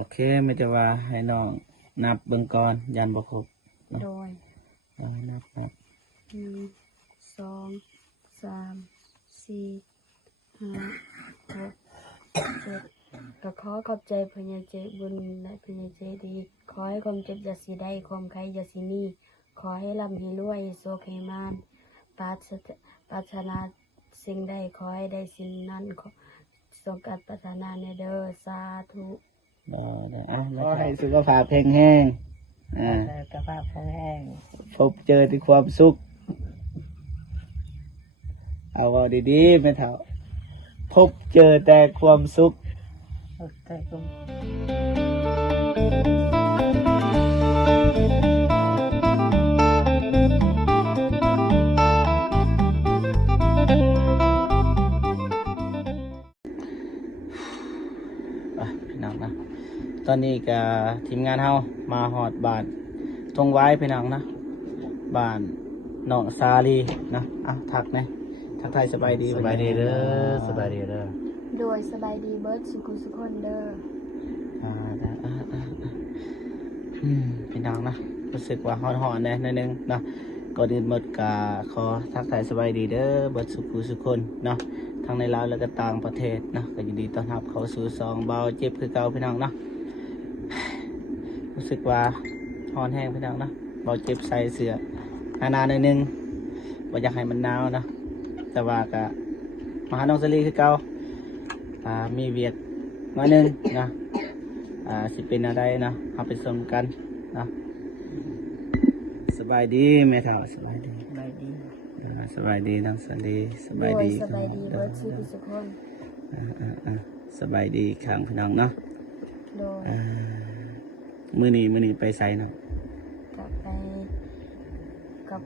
โอเคไม่จะว่าให้น้องนับเบิ่งก่อนยันบ่ครบโดยนับ1 2 3 4 5 6 7ก็ขอขอบใจพญาเจบุญและพญาเจดีขอให้ความเจ็บอย่าสิได้ความไข้อย่าสิมีขอให้ร่ำให้รวยโชคให้มานปรารถนาสิ่งใดขอให้ได้สิ่งนั้นขอสงกัดปรารถนาในเด้อสาธุขอให้สุขภาพแข็งแรงสุขภาพแข็งแรงพบเจอที่ความสุขเอาดีๆไม่เท่าพบเจอแต่ความสุขพี่น้องนะตอนนี้กับทีมงานเฮามาหอดบ้านทงไว้พี่น้องนะบ้านน้องซาลีนะทักนะทักทายสบายดีสบายดีเด้อสบายดีเด้อโดยสบายดีเบิร์ดสุขุสุขคนเด้อพี่น้องนะรู้สึกว่าหอนๆเนี่ยนิดนึงนะก่อนอื่นหมดกาขอทักทายสบายดีเด้อเบิร์ดสุขุสุขคนเนาะทั้งในลาวและก็ต่างประเทศนะก็ยินดีต้อนรับเข้าสู่ซองเบาเจ็บคือเก่าพี่น้องเนาะรู้สึกว่าหอนแห้งพี่น้องนะเบาเจ็บใส่เสื้อนานๆหน่อยนึงบ่อยากให้มันหนาวนะแต่ว่าก็มาหาน้องสลีคือเก่ามีเวียกมาหนึ่งนะสิเป็นอะไรนะเอาไปส่งกันนะสบายดีแม่เฒ่าสบายดีสบายดีสบายดีน้องสลีสบายดีสบายดีเบิร์ดสุขุสุขคนสบายดีข้างพี่น้องเนาะโดยมื้อนี้ไปไสเนาะกลับ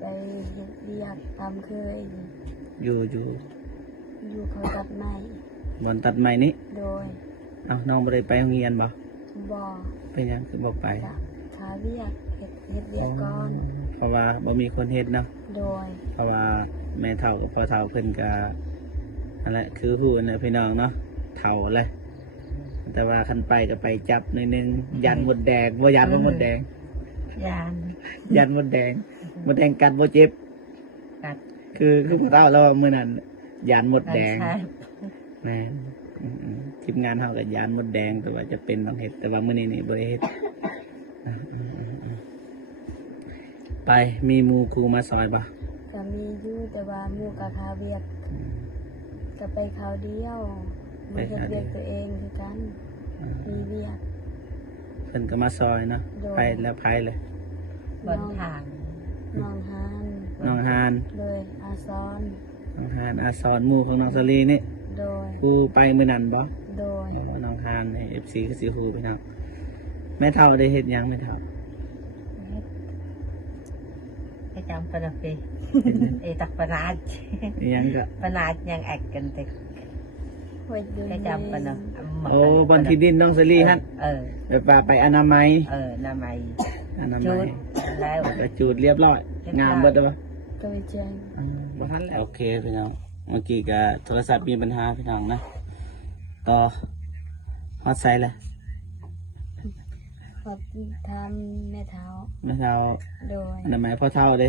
ไปเฮ็ดเวียกตามเคยอยู่เขาตัดไม้บอนตัดไม้นี้โดยน้องบ่ได้ไปโรงเรียนบ่ไปยังคือบ่ไปขาเวียกเฮ็ดเวียกก่อนเพราะว่าบ่มีคนเฮ็ดเนาะโดยเพราะว่าแม่เฒ่ากับพ่อเฒ่าเพิ่นก็นั่นแหละคือฮู้นะพี่น้องเนาะเฒ่าเลยแต่ว่าคันไปก็ไปจับหน่อยนึงยันมดแดงบ่ยันมดแดงยันมดแดงกัดบ่เจ็บกัดคือพ่อเฒ่าเรามื้อนั้นยันมดแดงแม่ทีมงานเฮาก็ยันมดแดงแต่ว่าจะเป็นต้องเฮ็ดแต่ว่ามื้อนี้นี่บ่ได้เฮ็ดไปมีหมู่ครูมาซอยบ่ก็มีอยู่แต่ว่าหมู่กับขาเวียกก็ไปคราวเดียวมาเฮ็ดเวียกตัวเองคือกันมีเวียกเพิ่นก็มาซอยเนาะไปแล้วไผเลยบนทางน้องฮานเลยอาซอนน้องฮานอาซอนหมู่ของน้องสลีนี่โดยกูไปมื้อนั้นบ่โดยน้องฮานนี่ FC ก็สิฮู้พี่น้องแม่เฒ่าได้เฮ็ดหยังแม่เฒ่าให้จำปนปีตักปนาดยังก็ปนาดยังแอกกันแต่ให้จำปนโอ้บนที่ดินน้องสลีฮะไปอนามัยอนามัยจูดแล้วก็จูดเรียบร้อยงามเบิดบ่ก็ไปแจ้งบ่ทันแล้วโอเคพี่น้องเมื่อกี้ก็โทรศัพท์มีปัญหาพี่น้องนะต่อฮอดไซเลยขอทำแม่เฒ่าโดยอนามัยพ่อเฒ่าเด้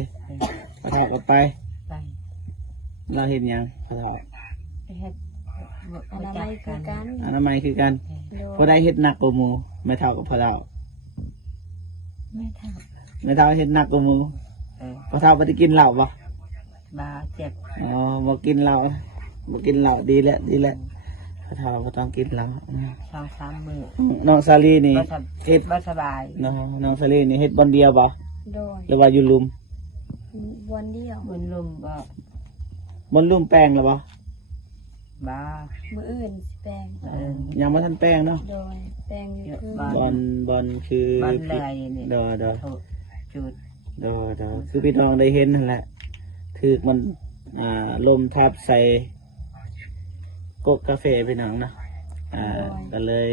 พ่อเฒ่าก็ไปเราเฮ็ดหยังพ่อเฒ่าอนามัยคือกันพอได้เฮ็ดหนักกว่าหมู่แม่เฒ่ากับพ่อเฒ่าแม่เฒ่าเฮ็ดหนักกว่าหมู่พ่อเฒ่าบ่ได้กินเหล้าบ่เจ็บบ่กินเหล้าดีแล้วพ่อเฒ่าบ่ต้องกินเหล้า2-3 มื้อน้องซาลีนี่เฮ็ดบ่สบายน้องซาลีนี่เฮ็ดบ่เดียวบ่โดยหรือว่าอยู่ลุมบ่เดียวบ่ลุมบ่ลุมแป้งแล้วบ่มื้ออื่นสิแป้งยังบ่ทันแป้งเนาะโดยแป้งอยู่คือบอลคือเลยนี่ดอจุดคือพี่น้องได้เห็นนั่นแหละคือมันลมทับใส่กกกาแฟพี่น้องนะก็เลย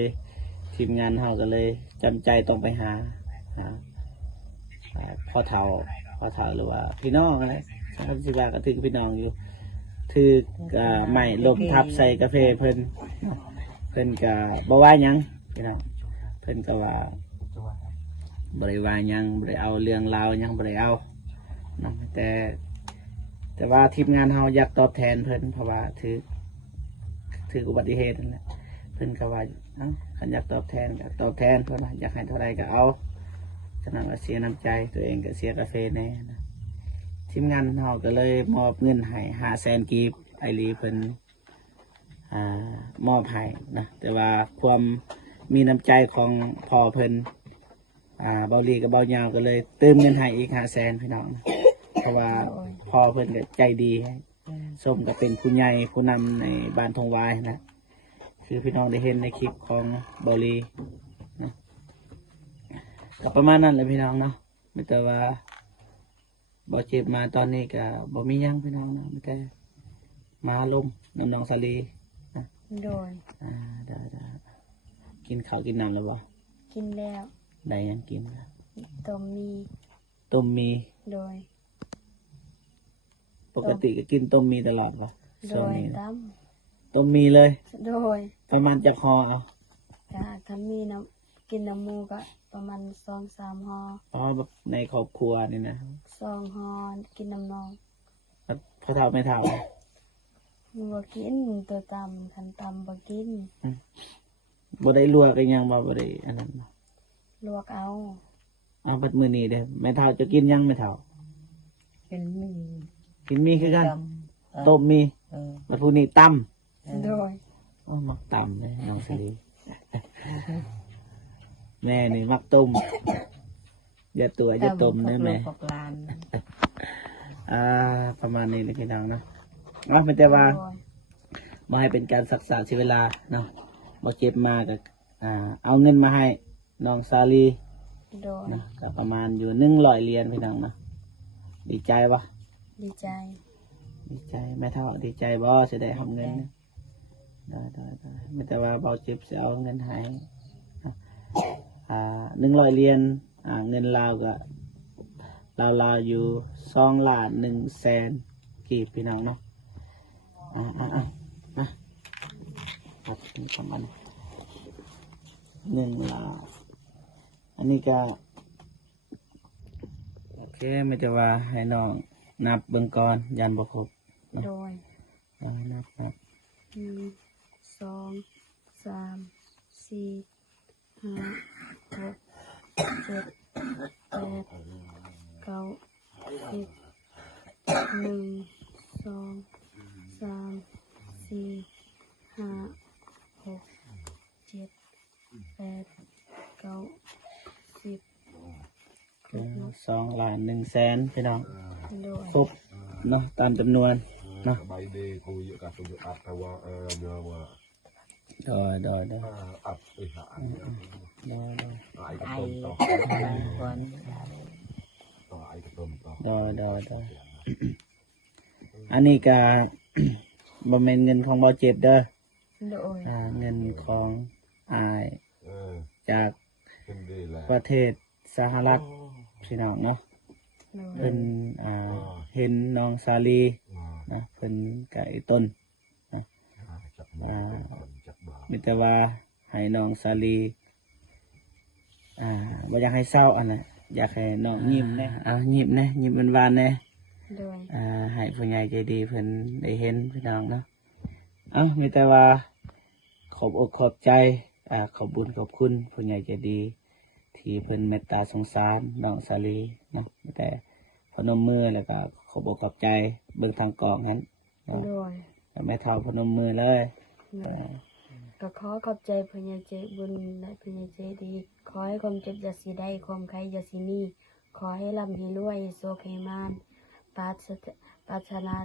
ทีมงานเฮาก็เลยจำใจต้องไปหาพ่อเฒ่าหรือว่าพี่น้องอะไรท่านสิว่าก็ถึงพี่น้องอยู่ถือไม่ลมทับใส่กาแฟเพิ่นก็บ่ว่าหยังพี่น้อง เพิ่นก็ว่าบริวารยังบริเอาเรื่องราวยังบริเอาเนาะแต่ว่าทีมงานเราอยากตอบแทนเพิ่นเพราะว่าถืออุบัติเหตุนั่นแหละเพิ่นก็ว่าขันอยากตอบแทนก็ตอบแทนเพิ่นอยากให้เท่าไรก็เอาฉะนั้นก็เสียน้ำใจตัวเองก็เสียกาแฟแน่นะทีมงานเราก็เลยมอบเงินให้500,000 กีบไอรีเพิ่นมอบให้นะแต่ว่าความมีน้ำใจของพ่อเพิ่นเบาลีกับเบายาวก็เลยเติมเงินให้อีก500,000พี่น้องนะเพราะว่าพ่อเพิ่นก็ใจดีส้มก็เป็นผู้ใหญ่ผู้นำในบ้านทงวายนะคือพี่น้องได้เห็นในคลิปของเบาลีนะก็ประมาณนั้นเลยพี่น้องเนาะไม่แต่ว่าบาเจ็บมาตอนนี้ก็บ่มีหยังพี่น้องนะไม่แต่มาลมน้องสาลีนะ โดย ได้กินข้าวกินน้ำแล้วบ่ กินแล้ว ได้ยังกินนะ ต้มมี ต้มมี โดย ปกติก็กินต้มมีตลอดป่ะ โด ช่วง ย นี้ ตั้ม ต้มมีเลย โดย ประมาณจะคอเอา ถ้าคันมีน้ำกินน้ำมูกก็ประมาณ2-3ห่อ อ๋อแบบในครอบครัวนี่นะ 2ห่อกินน้ำนอง แล้วพ่อเฒ่าไม่เฒ่า บ่กินตัวต่ำคันต่ำบ่กิน บ่ได้ลวกกันยังบ่ได้อันนั้นบ่ ลวกเอา บัดมื้อนี้เด้อไม่เฒ่าจะกินยังไม่เฒ่า เป็นมี กินมีคือกัน ต้ ต้มมี เออ บัดผู้นี้ตำ โดย โอ้ยมักตำเลยน้องสิริแม่นี่มักต้มอย่าตัวอย่าต้มเด้อแม่ พวกหลาน ประมาณนี้เลยพี่น้องเนาะไม่แต่ว่า โดย มาให้เป็นการศึกษาใช้เวลาเนาะมาเก็บมากับเอาเงินมาให้น้องซาลี โดย นะก็ประมาณอยู่100 เหรียญพี่น้องเนาะดีใจปะ ดีใจ ดีใจแม่เท่าดีใจบ่จะได้เอาเงินนะได้ไม่แต่ว่าเบาเจ็บจะเอาเงินให้นะ100 เหรียญเงินลาวก็ลาวอยู่2,100,000 กีบพี่น้องเนาะนะครับประมาณ1,000,000อันนี้ก็โอเคไม่จะว่าให้น้องนับเบิ่งก่อนยันบ่ครบ โดย นับ 2,100,000พี่น้อง โดย ครบเนาะตามจำนวนเนาะ Bay đi cô dự cả tôi áp theo nhờ mà ได้ áp đi hạ lại cái ไอ tôm to คน to lại cái tôm to ได้อันนี้ก็ บ่แม่นเงินของบ่เจ็บเด้อ โดย เงินของอาย จาก trên đi là ประเทศสหรัฐพี่น้องเนาะ โดย เพิ่นเห็นน้องซาลีนะเพิ่นไก่ต้น chặt bờ chặt bờ มีแต่ว่าให้น้องซาลีบ่อยากให้เศร้าอันน่ะอยากให้น้องยิ้มแน่ยิ้มแน่ยิ้มหวานๆแน่ โดย ให้ผู้ใหญ่ใจดีเพิ่นได้เห็นพี่น้องเนาะมีแต่ว่าขอบอกขอบใจขอบบุญขอบคุณผู้ใหญ่ใจดี ที่เพิ่นเมตตาสงสารน้องสาลีเนาะมีแต่พนมมือแล้วก็ขอบอกขอบใจเบิ่งทางกองนั้น โดย แม่เท่าพนมมือเลย ก็ขอขอบใจพญาเจบุญและพญาเจดี ขอให้ความเจ็บอย่าสีได้ความไข้อย่าสีมีขอให้ร่ำให้รวยโชคให้มานปรารถนา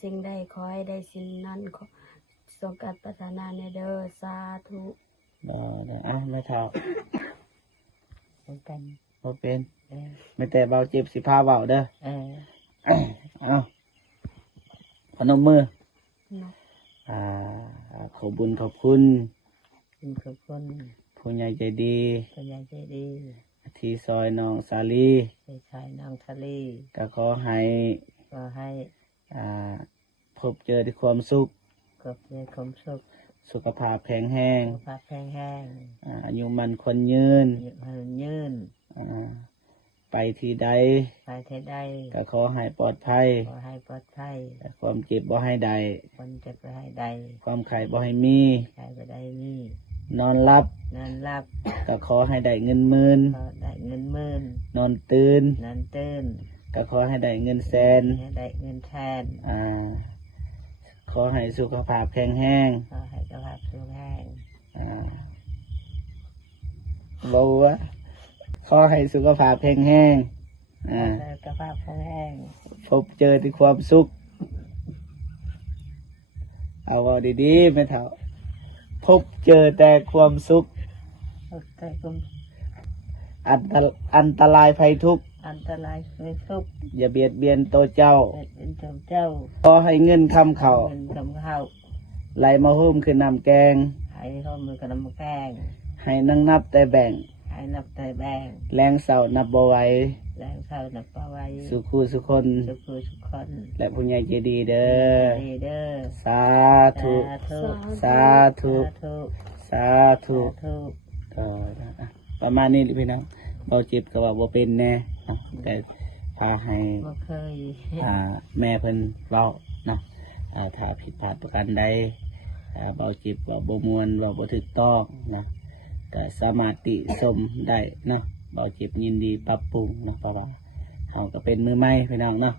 สิ่งใดขอให้ได้สิ่งนั้นขอสงการปรารถนาในเด้อสาธุ แม่เท่า เป็นกัน บ่เป็น เออ ไม่แต่เบาเจ็บสิพาเบาเด้อ เออ พนมมือ เนาะ ขอบุญขอบคุณ คุณขอบคุณ ผู้ใหญ่ใจดี คุณยายใจดี ที่ซอยน้องสาลี ไปชายน้องทะเล ก็ขอให้ ก็ให้ พบเจอที่ความสุข กบในความสุข สุขภาพแข็งแรง สุขภาพแข็งแรง อายุมันคนยืน ยืนยืน ไปที่ใด ไปเทใด ก็ขอให้ปลอดภัย ขอให้ปลอดภัย ความเจ็บบ่ให้ใด คนจะไปให้ใด ความไข้บ่ให้มี ใครไปได้นี่ นอนหลับ นอนหลับ ก็ขอให้ได้เงินหมื่น ก็ได้เงินหมื่น นอนตื่น นอนตื่น ก็ขอให้ได้เงินแสน ให้ได้เงินแทน ขอให้สุขภาพแข็งแรง ขอให้สุขภาพสุขแห้ง บ่วะขอให้สุขภาพแข็งแรงสุขภาพแข็งแรง พบเจอที่ความสุข เอาว่าดีๆไม่เท่าพบเจอแต่ความสุข แต่ก็ อันตรายภัยทุกข์ อันตรายไม่ทุกข์ อย่าเบียดเบียนตัวเจ้า เป็นเจ้า ขอให้เงินคำเขา เงินกำเข้า ไหลมาหุ้มขึ้นนำแกง ให้ข้อมือกับน้ำแกง ให้นั่งนับแต่แบ่ง ให้นับแต่แบง แรงเสานับบ่ไหว แรงเข้านับปลาไว้ สุขูสุคน สุขทุกคน และผู้ใหญ่ใจดีเด้อ ดีเด้อ สาธุ สาธุ สาธุ สาธุ ก็ประมาณนี้พี่น้องเบาเจ็บก็ว่าบ่เป็นแน่เนาะแต่พาให้ บ่เคย แม่เพิ่นเว้าเนาะถ้าผิดพลาดประการใดเบาจิบว่าบ่มวนว่าบ่ถูกต้องนะก็สามารถติชมได้นะเบาจิบยินดีปรับปรุงนะเพราะว่าเราก็เป็นมือใหม่พี่น้องเนาะ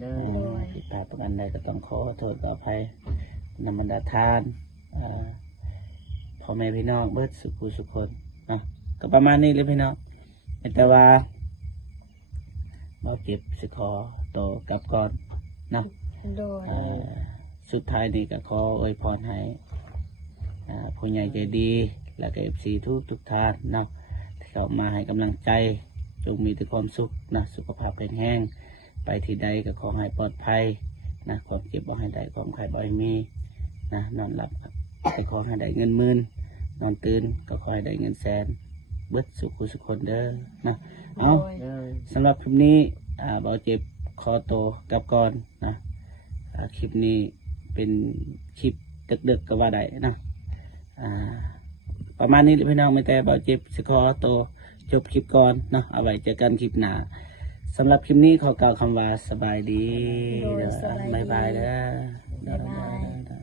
เด้อ ผิดพลาดประการใดก็ต้องขอโทษขออภัยนำบรรดาทานพ่อแม่พี่น้องเบิดสุขสุขคนนะก็ประมาณนี้เลยพี่น้องแต่ว่าเบาจิบสิขอโตวกลับก่อนนะ โดย สุดท้ายนี่ก็ขออวยพรให้ผู้ใหญ่ใจดีและก็FCทุกท่านเนาะที่เข้ามาให้กำลังใจจงมีแต่ความสุขนะสุขภาพแข็งแรงไปที่ใดก็ขอให้ปลอดภัยนะความเจ็บบ่ให้ได้ความไข้บ่ให้มีนะนอนหลับก็ขอให้ได้เงินหมื่นนอนตื่นก็ขอให้ได้เงินแสนเบิดสุขสุขคนเด้อนะเอา โดย เด้อ สำหรับคลิปนี้เบาเจ็บขอโตวกลับก่อนนะคลิปนี้เป็นคลิปดึกๆก็ว่าได้นะประมาณนี้พี่น้องไม่แต่เบาเจ็บสขอโตวจบคลิปก่อนเนาะเอาไว้เจอกันคลิปหน้าสำหรับคลิปนี้ขอกล่าวคำว่าสบายดี โดยสบายดี บ๊ายบายเด้อ บ๊ายบาย เด้อ